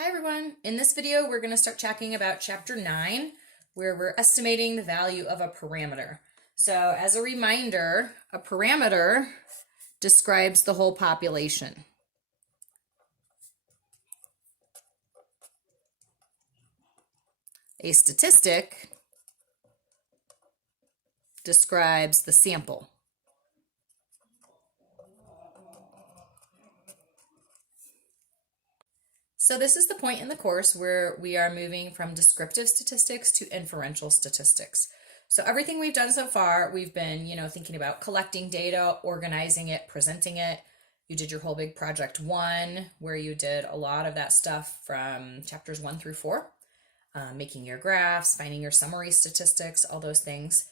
Hi everyone. In this video, we're going to start talking about chapter 9, where we're estimating the value of a parameter. So as a reminder, a parameter describes the whole population. A statistic describes the sample. So this is the point in the course where we are moving from descriptive statistics to inferential statistics. So everything we've done so far, we've been, thinking about collecting data, organizing it, presenting it. You did your whole big project 1, where you did a lot of that stuff from chapters 1 through 4, making your graphs, finding your summary statistics, all those things.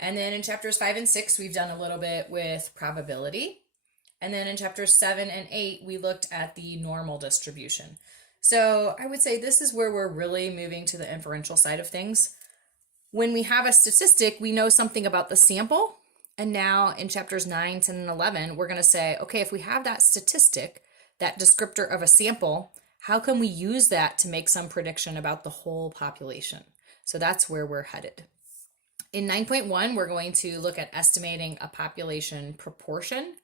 And then in chapters 5 and 6, we've done a little bit with probability. And then in chapters 7 and 8, we looked at the normal distribution. So I would say this is where we're really moving to the inferential side of things. When we have a statistic, we know something about the sample. And now in chapters 9, 10, and 11, we're going to say, okay, if we have that statistic, that descriptor of a sample, how can we use that to make some prediction about the whole population? So that's where we're headed. In 9.1, we're going to look at estimating a population proportion.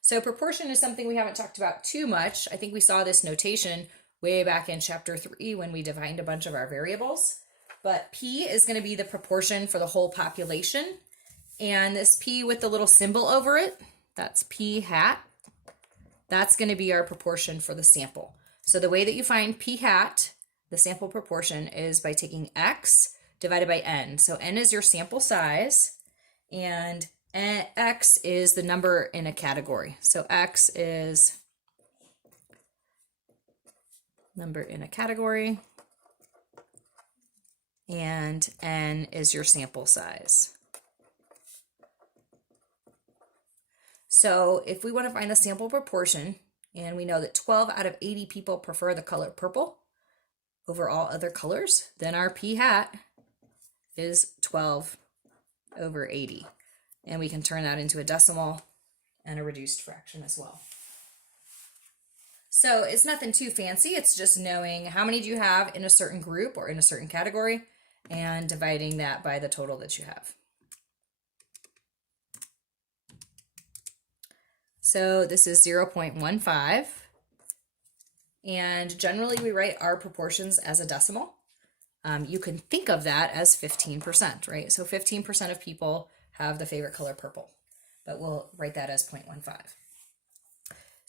So proportion is something we haven't talked about too much. I think we saw this notation way back in chapter 3 when we defined a bunch of our variables. But P is going to be the proportion for the whole population. And this P with the little symbol over it, that's P hat. That's going to be our proportion for the sample. So the way that you find P hat, the sample proportion, is by taking X divided by N. So N is your sample size, and X is the number in a category. So X is number in a category, and N is your sample size. So if we want to find the sample proportion, and we know that 12 out of 80 people prefer the color purple over all other colors, then our P hat is 12 over 80. And we can turn that into a decimal and a reduced fraction as well. So it's nothing too fancy. It's just knowing how many do you have in a certain group or in a certain category and dividing that by the total that you have. So this is 0.15. And generally we write our proportions as a decimal. You can think of that as 15%, right? So 15% of people have the favorite color purple, but we'll write that as 0.15.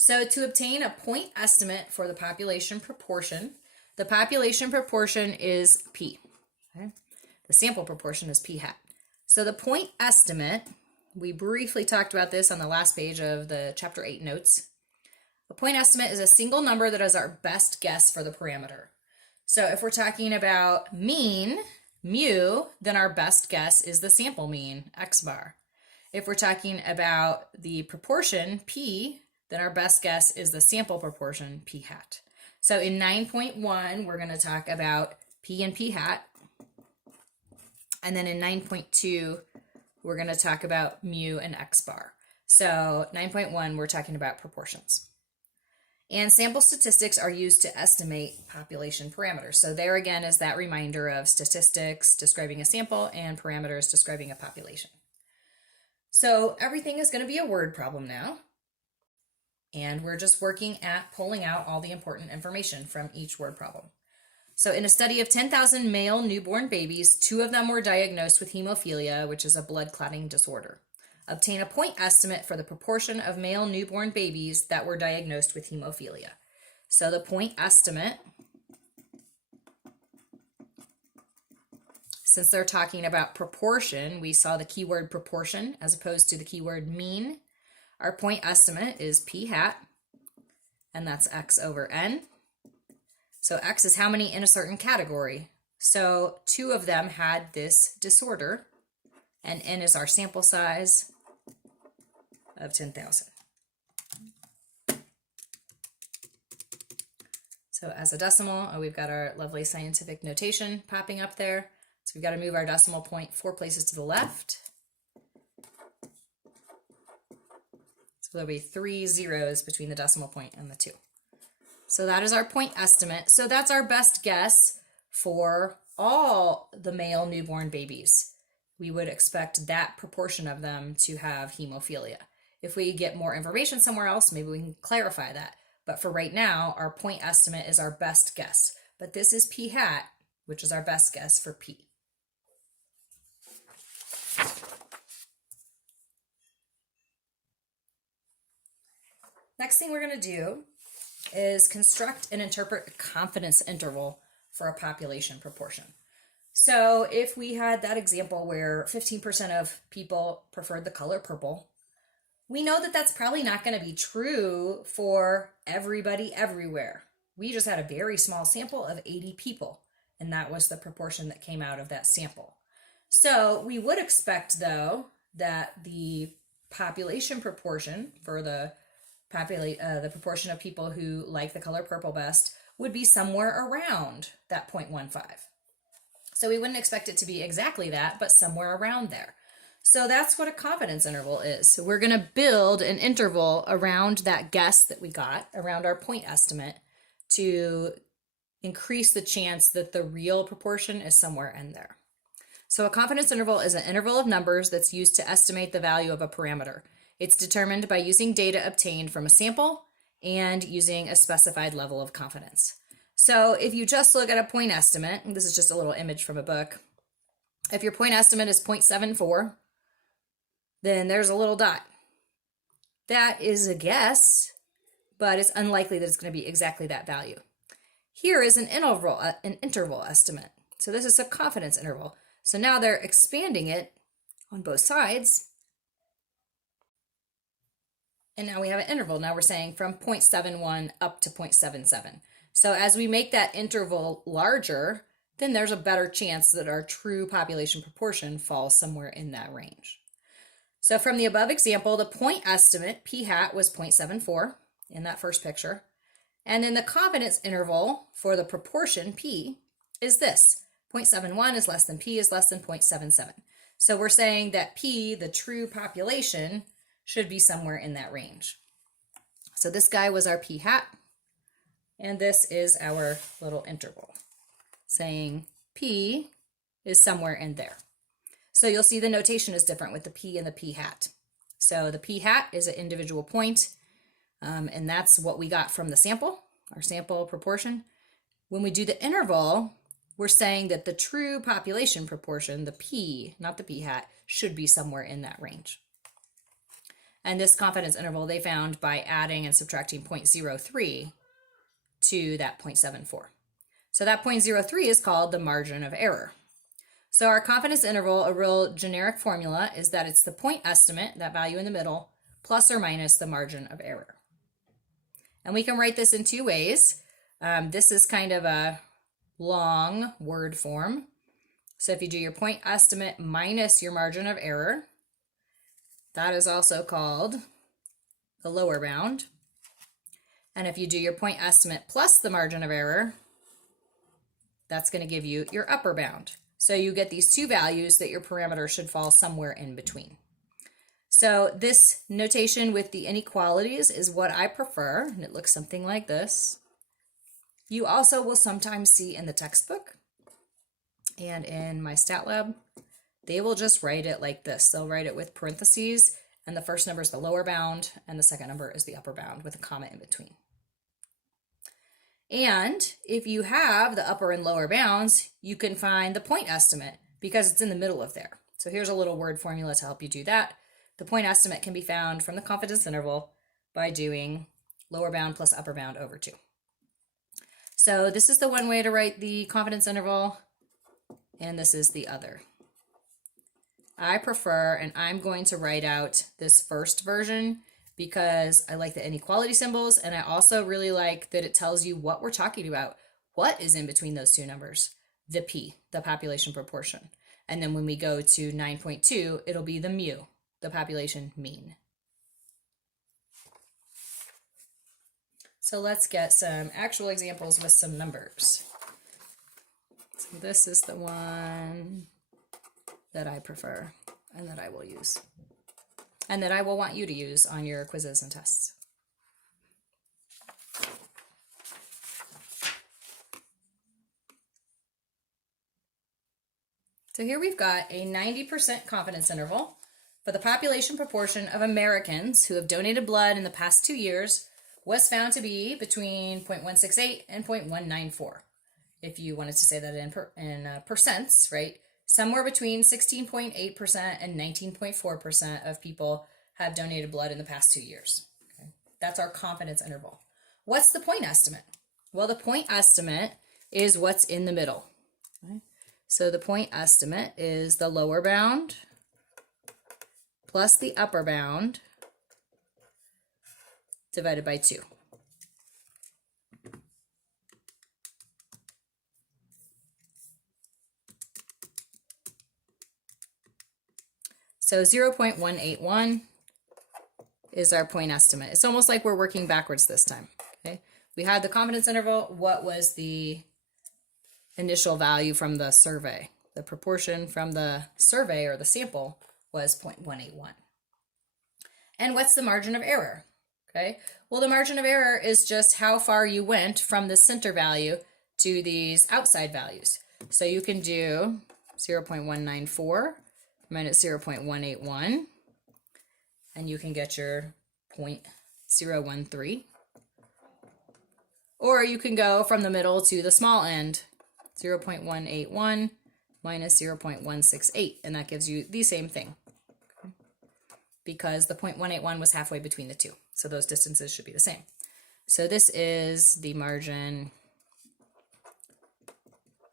So to obtain a point estimate for the population proportion, the population proportion is P. Okay? The sample proportion is P hat. So the point estimate, we briefly talked about this on the last page of the chapter 8 notes. A point estimate is a single number that is our best guess for the parameter. So if we're talking about mean, mu, then our best guess is the sample mean, x bar. If we're talking about the proportion, P, then our best guess is the sample proportion, P hat. So in 9.1, we're going to talk about P and P hat. And then in 9.2, we're going to talk about mu and x bar. So 9.1, we're talking about proportions. And sample statistics are used to estimate population parameters. So there again is that reminder of statistics describing a sample and parameters describing a population. So everything is going to be a word problem now. And we're just working at pulling out all the important information from each word problem. So in a study of 10,000 male newborn babies, 2 of them were diagnosed with hemophilia, which is a blood clotting disorder. Obtain a point estimate for the proportion of male newborn babies that were diagnosed with hemophilia. So the point estimate, since they're talking about proportion, we saw the keyword proportion as opposed to the keyword mean. Our point estimate is P hat, and that's X over N. So X is how many in a certain category. So 2 of them had this disorder, and N is our sample size of 10,000. So as a decimal, we've got our lovely scientific notation popping up there. So we've got to move our decimal point 4 places to the left. So there'll be 3 zeros between the decimal point and the 2. So that is our point estimate. So that's our best guess for all the male newborn babies. We would expect that proportion of them to have hemophilia. If we get more information somewhere else, maybe we can clarify that. But for right now, our point estimate is our best guess. But this is P hat, which is our best guess for P. Next thing we're going to do is construct and interpret a confidence interval for a population proportion. So if we had that example where 15% of people preferred the color purple, we know that that's probably not going to be true for everybody everywhere. We just had a very small sample of 80 people, and that was the proportion that came out of that sample. So we would expect, though, that the population proportion for the proportion of people who like the color purple best would be somewhere around that 0.15. So we wouldn't expect it to be exactly that, but somewhere around there. So that's what a confidence interval is. So we're going to build an interval around that guess that we got, around our point estimate, to increase the chance that the real proportion is somewhere in there. So a confidence interval is an interval of numbers that's used to estimate the value of a parameter. It's determined by using data obtained from a sample and using a specified level of confidence. So if you just look at a point estimate, and this is just a little image from a book, if your point estimate is 0.74, then there's a little dot. That is a guess, but it's unlikely that it's going to be exactly that value. Here is an interval estimate. So this is a confidence interval. So now they're expanding it on both sides. And now we have an interval. Now we're saying from 0.71 up to 0.77. So as we make that interval larger, then there's a better chance that our true population proportion falls somewhere in that range. So from the above example, the point estimate, P hat, was 0.74 in that first picture. And then the confidence interval for the proportion, P, is this. 0.71 is less than P is less than 0.77. So we're saying that P, the true population, should be somewhere in that range. So this guy was our P hat, and this is our little interval, saying P is somewhere in there. So you'll see the notation is different with the P and the P hat. So the P hat is an individual point, and that's what we got from the sample, our sample proportion. When we do the interval, we're saying that the true population proportion, the P, not the P hat, should be somewhere in that range. And this confidence interval they found by adding and subtracting 0.03 to that 0.74. So that 0.03 is called the margin of error. So our confidence interval, a real generic formula, is that it's the point estimate, that value in the middle, plus or minus the margin of error. And we can write this in two ways. This is kind of a long word form. So if you do your point estimate minus your margin of error, that is also called the lower bound. And if you do your point estimate plus the margin of error, that's going to give you your upper bound. So you get these two values that your parameter should fall somewhere in between. So this notation with the inequalities is what I prefer, and it looks something like this. You also will sometimes see in the textbook and in my stat lab, they will just write it like this. They'll write it with parentheses, and the first number is the lower bound, and the second number is the upper bound with a comma in between. And if you have the upper and lower bounds, you can find the point estimate because it's in the middle of there. So here's a little word formula to help you do that. The point estimate can be found from the confidence interval by doing lower bound plus upper bound over 2. So this is the one way to write the confidence interval, and this is the other. I prefer, and I'm going to write out this first version because I like the inequality symbols, and I also really like that it tells you what we're talking about. What is in between those two numbers? The P, the population proportion. And then when we go to 9.2, it'll be the mu, the population mean. So let's get some actual examples with some numbers. So this is the one that I prefer and that I will use, and that I will want you to use on your quizzes and tests. So here we've got a 90% confidence interval for the population proportion of Americans who have donated blood in the past 2 years was found to be between 0.168 and 0.194. If you wanted to say that in percents, right? Somewhere between 16.8% and 19.4% of people have donated blood in the past 2 years. Okay? That's our confidence interval. What's the point estimate? Well, the point estimate is what's in the middle. Okay? So the point estimate is the lower bound plus the upper bound divided by 2. So 0.181 is our point estimate. It's almost like we're working backwards this time. Okay, we had the confidence interval. What was the initial value from the survey? The proportion from the survey or the sample was 0.181. And what's the margin of error? Okay, well, the margin of error is just how far you went from the center value to these outside values. So you can do 0.194 minus 0.181, and you can get your 0.013. Or you can go from the middle to the small end, 0.181 minus 0.168, and that gives you the same thing. Okay? Because the 0.181 was halfway between the two, so those distances should be the same. So this is the margin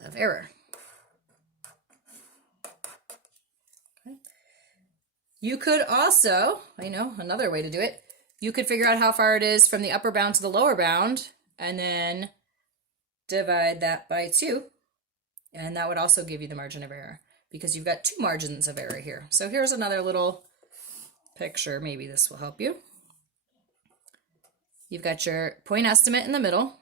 of error. You could also, another way to do it, you could figure out how far it is from the upper bound to the lower bound and then divide that by 2. And that would also give you the margin of error because you've got 2 margins of error here. So here's another little picture. Maybe this will help you. You've got your point estimate in the middle.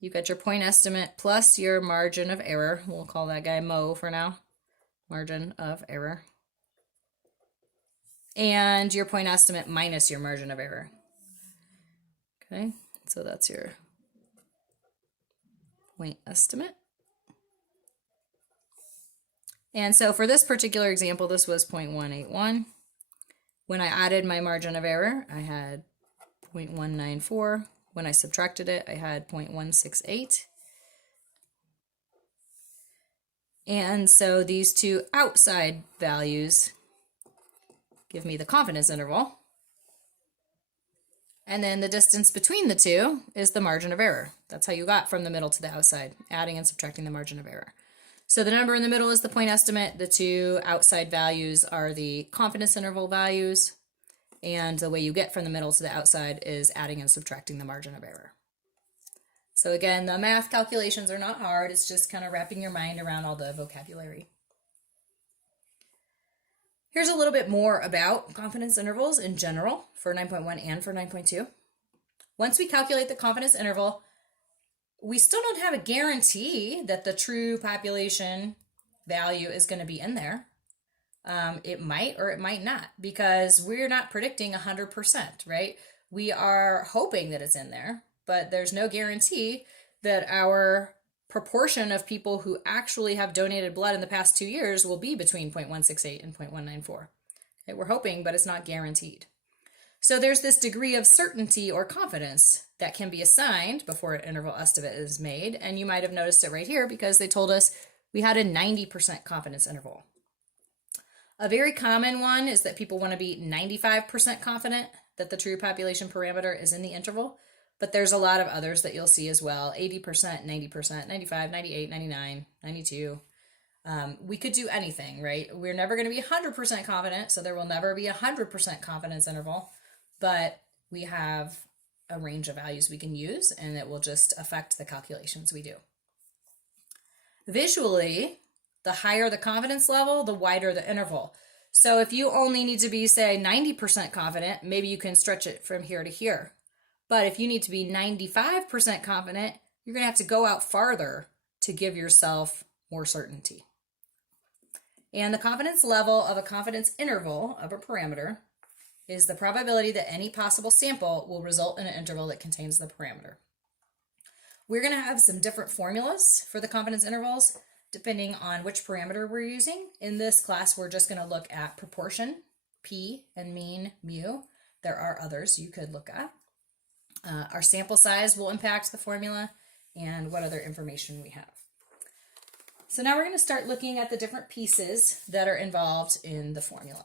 You've got your point estimate plus your margin of error. We'll call that guy Mo for now. Margin of error. And your point estimate minus your margin of error. Okay, so that's your point estimate. And so for this particular example, this was 0.181. When I added my margin of error, I had 0.194. When I subtracted it, I had 0.168. And so these two outside values give me the confidence interval. And then the distance between the two is the margin of error. That's how you got from the middle to the outside, adding and subtracting the margin of error. So the number in the middle is the point estimate. The two outside values are the confidence interval values. And the way you get from the middle to the outside is adding and subtracting the margin of error. So again, the math calculations are not hard. It's just kind of wrapping your mind around all the vocabulary. Here's a little bit more about confidence intervals in general for 9.1 and for 9.2. Once we calculate the confidence interval, we still don't have a guarantee that the true population value is going to be in there. It might or it might not, because we're not predicting 100%, right? We are hoping that it's in there, but there's no guarantee that our proportion of people who actually have donated blood in the past 2 years will be between 0.168 and 0.194. Okay, we're hoping, but it's not guaranteed. So there's this degree of certainty or confidence that can be assigned before an interval estimate is made, and you might have noticed it right here because they told us we had a 90% confidence interval. A very common one is that people want to be 95% confident that the true population parameter is in the interval. But there's a lot of others that you'll see as well. 80%, 90%, 95, 98, 99, 92. We could do anything, right? We're never going to be 100% confident, so there will never be a 100% confidence interval. But we have a range of values we can use, and it will just affect the calculations we do. Visually, the higher the confidence level, the wider the interval. So if you only need to be, say, 90% confident, maybe you can stretch it from here to here. But if you need to be 95% confident, you're going to have to go out farther to give yourself more certainty. And the confidence level of a confidence interval of a parameter is the probability that any possible sample will result in an interval that contains the parameter. We're going to have some different formulas for the confidence intervals. depending on which parameter we're using. In this class, we're just going to look at proportion, p, and mean, mu. There are others you could look at. Our sample size will impact the formula, and what other information we have. So now we're going to start looking at the different pieces that are involved in the formula.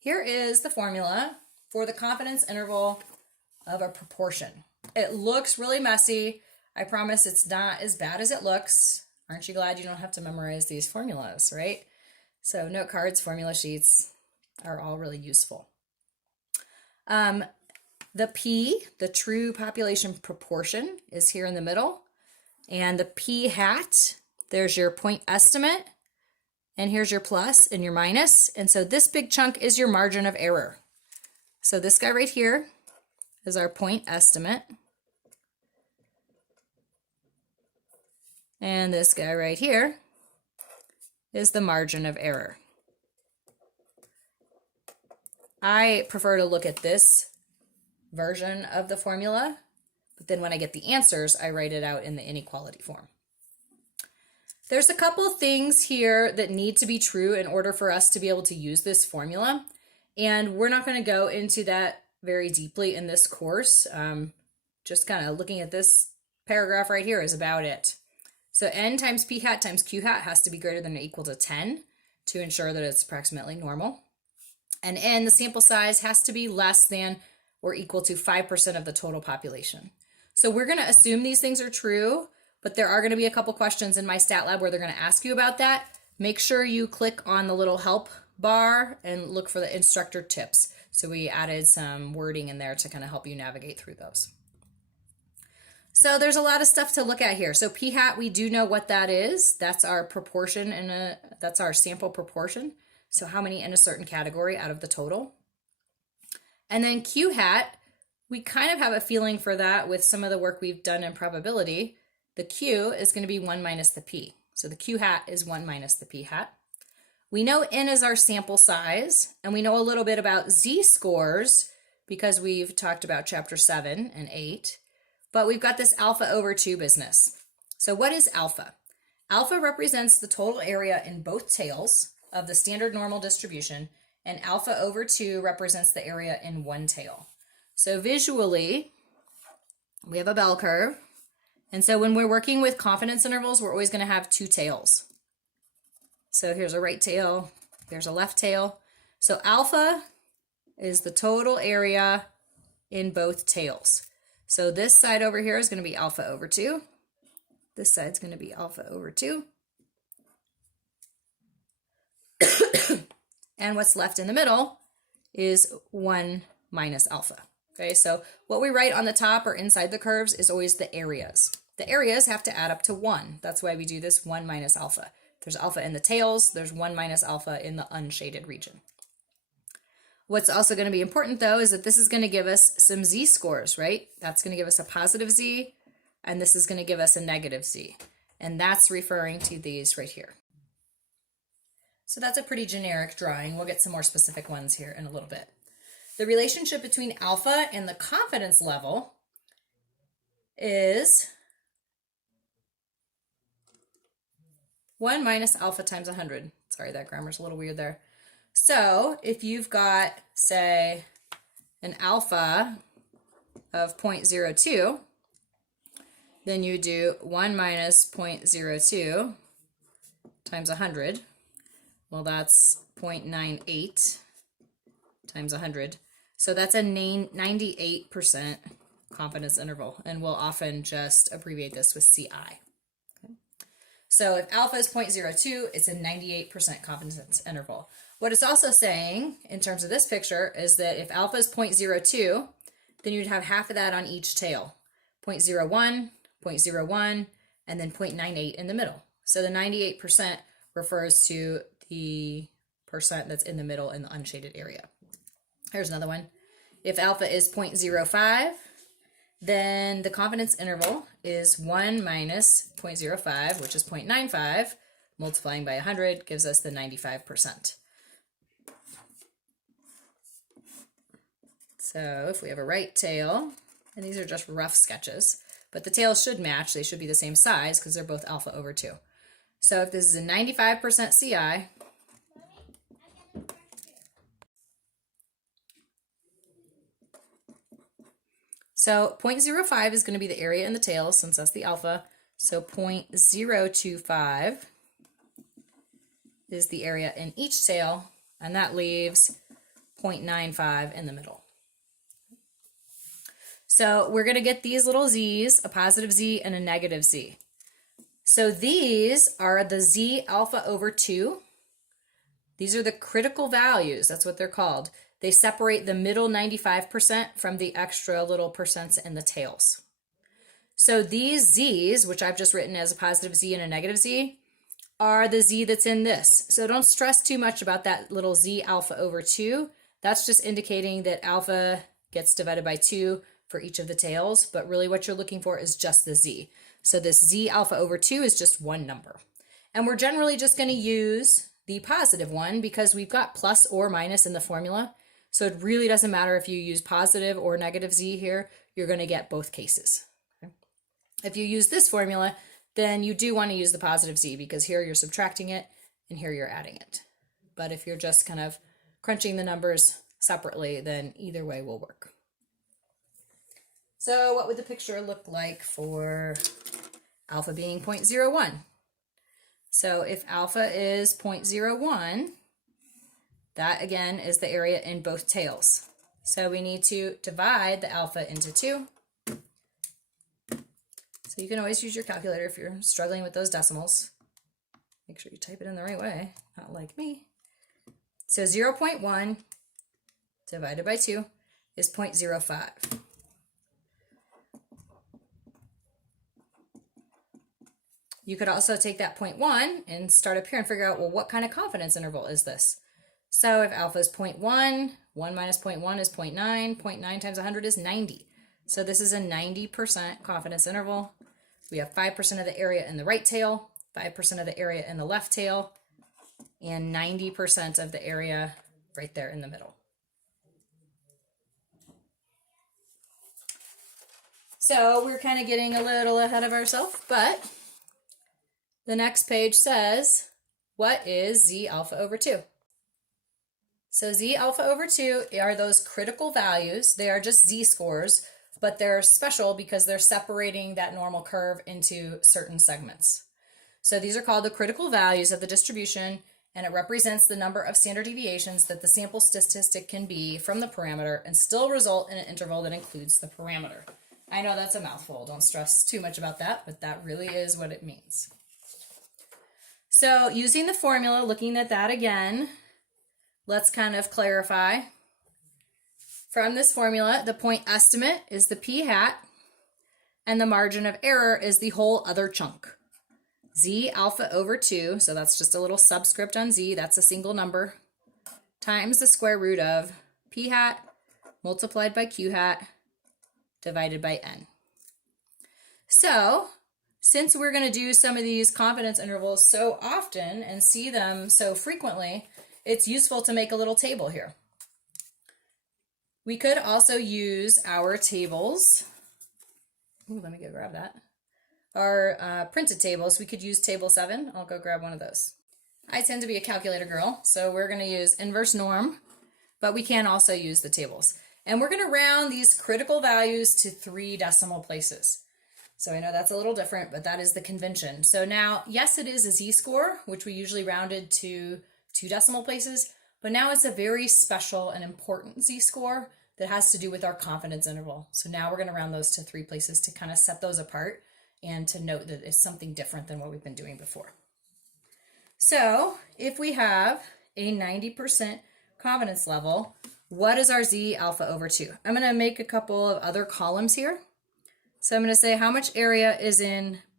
Here is the formula for the confidence interval of a proportion. It looks really messy. I promise it's not as bad as it looks. Aren't you glad you don't have to memorize these formulas, right? So note cards, formula sheets are all really useful. The P, the true population proportion, is here in the middle. And the P hat, there's your point estimate. And here's your plus and your minus. And so this big chunk is your margin of error. So this guy right here is our point estimate. And this guy right here is the margin of error. I prefer to look at this version of the formula, but then when I get the answers, I write it out in the inequality form. There's a couple of things here that need to be true in order for us to be able to use this formula, and we're not going to go into that very deeply in this course. Just kind of looking at this paragraph right here is about it. So n times p hat times q hat has to be greater than or equal to 10 to ensure that it's approximately normal. And n, the sample size, has to be less than or equal to 5% of the total population. So we're going to assume these things are true, but there are going to be a couple questions in my stat lab where they're going to ask you about that. Make sure you click on the little help bar and look for the instructor tips. So we added some wording in there to kind of help you navigate through those. So there's a lot of stuff to look at here. So p hat, we do know what that is. That's our proportion, that's our sample proportion. So how many in a certain category out of the total. And then q hat, we kind of have a feeling for that with some of the work we've done in probability. The q is going to be 1 minus the p. So the q hat is 1 minus the p hat. We know n is our sample size, and we know a little bit about z-scores because we've talked about chapter 7 and 8. But we've got this alpha over 2 business. So what is alpha? Alpha represents the total area in both tails of the standard normal distribution, and alpha over 2 represents the area in one tail. So visually, we have a bell curve. And so when we're working with confidence intervals, we're always going to have 2 tails. So here's a right tail, here's a left tail. So alpha is the total area in both tails. So this side over here is going to be alpha over 2. This side's going to be alpha over 2. And what's left in the middle is 1 minus alpha. Okay, so what we write on the top or inside the curves is always the areas. The areas have to add up to 1. That's why we do this 1 minus alpha. There's alpha in the tails, there's 1 minus alpha in the unshaded region. What's also going to be important, though, is that this is going to give us some z-scores, right? That's going to give us a positive z, and this is going to give us a negative z. And that's referring to these right here. So that's a pretty generic drawing. We'll get some more specific ones here in a little bit. The relationship between alpha and the confidence level is 1 minus alpha times 100. Sorry, that grammar's a little weird there. So if you've got, say, an alpha of 0.02, then you do 1 minus 0.02 times 100. Well, that's 0.98 times 100. So that's a 98% confidence interval, and we'll often just abbreviate this with CI. Okay. So if alpha is 0.02, it's a 98% confidence interval. What it's also saying in terms of this picture is that if alpha is 0.02, then you'd have half of that on each tail, 0.01, 0.01, and then 0.98 in the middle. So the 98% refers to the percent that's in the middle in the unshaded area. Here's another one. If alpha is 0.05, then the confidence interval is 1 minus 0.05, which is 0.95, multiplying by 100 gives us the 95%. So if we have a right tail And these are just rough sketches, but the tails should match. They should be the same size because they're both alpha over 2. So if this is a 95% CI, so 0.05 is going to be the area in the tails since that's the alpha. So 0.025 is the area in each tail, and that leaves 0.95 in the middle. So we're going to get these little z's, a positive z and a negative z. So these are the z alpha over 2. These are the critical values. That's what they're called. They separate the middle 95% from the extra little percents in the tails. So these z's, which I've just written as a positive z and a negative z, are the z that's in this. So don't stress too much about that little z alpha over 2. That's just indicating that alpha gets divided by 2 for each of the tails, but really what you're looking for is just the z. So this z alpha over 2 is just one number. And we're generally just going to use the positive one because we've got plus or minus in the formula. So it really doesn't matter if you use positive or negative z here, you're going to get both cases. Okay? If you use this formula, then you do want to use the positive z because here you're subtracting it and here you're adding it. But if you're just kind of crunching the numbers separately, then either way will work. So what would the picture look like for alpha being 0.01? So if alpha is 0.01, that again is the area in both tails. So we need to divide the alpha into 2. So you can always use your calculator if you're struggling with those decimals. Make sure you type it in the right way, not like me. So 0.1 divided by 2 is 0.05. You could also take that 0.1 and start up here and figure out, well, what kind of confidence interval is this? So if alpha is 0.1, 1 minus 0.1 is 0.9, 0.9 times 100 is 90. So this is a 90% confidence interval. We have 5% of the area in the right tail, 5% of the area in the left tail, and 90% of the area right there in the middle. So we're kind of getting a little ahead of ourselves, but the next page says, what is z alpha over 2? So z alpha over 2 are those critical values. They are just z-scores, but they're special because they're separating that normal curve into certain segments. So these are called the critical values of the distribution, and it represents the number of standard deviations that the sample statistic can be from the parameter and still result in an interval that includes the parameter. I know that's a mouthful. Don't stress too much about that, but that really is what it means. So using the formula, looking at that again, let's kind of clarify. From this formula, the point estimate is the p hat, and the margin of error is the whole other chunk. Z alpha over 2, so that's just a little subscript on z, that's a single number, times the square root of p hat multiplied by q hat divided by n. So since we're going to do some of these confidence intervals so often and see them so frequently, it's useful to make a little table here. We could also use our tables. Ooh, let me go grab that. Our printed tables. We could use table 7. I'll go grab one of those. I tend to be a calculator girl, so we're going to use inverse norm, but we can also use the tables. And we're going to round these critical values to 3 decimal places. So I know that's a little different, but that is the convention. So now, yes, it is a z-score, which we usually rounded to 2 decimal places, but now it's a very special and important z-score that has to do with our confidence interval. So now we're going to round those to 3 places to kind of set those apart and to note that it's something different than what we've been doing before. So if we have a 90% confidence level, what is our z alpha over 2? I'm going to make a couple of other columns here. So I'm going to say how much area is in both